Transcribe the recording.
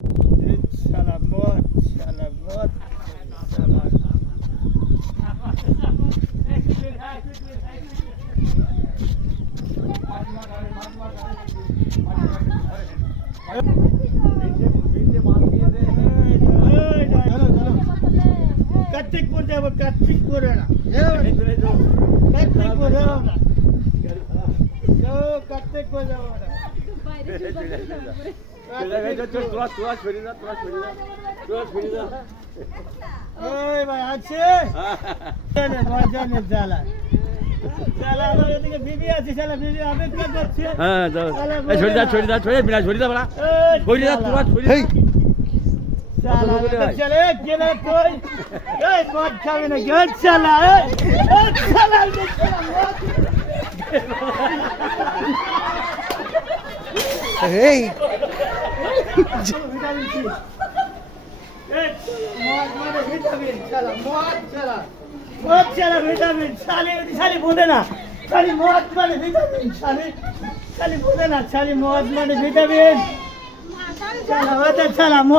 শালা মদ শালা মদ শালা কার্তিকপুর যাবো কার্তিকপুর কার্তিকপুর কার্তিকপুর যাবো ভাই আছে জ্বালা জ্বালা আমার এদিকে বিবি আছে শালা বিবি অপেক্ষা করছে হ্যাঁ ছড়ি দা বড়া ছড়ি দা তোরা ছড়ি চলে গেলে তুই এই মদ খাবি না গেল শালা শালা এই ভিটামিন শালি বোঝে না শালি মদ মানে ভিটামিন শালি বোঝে না শালি মদ মানে ভিটামিন শালা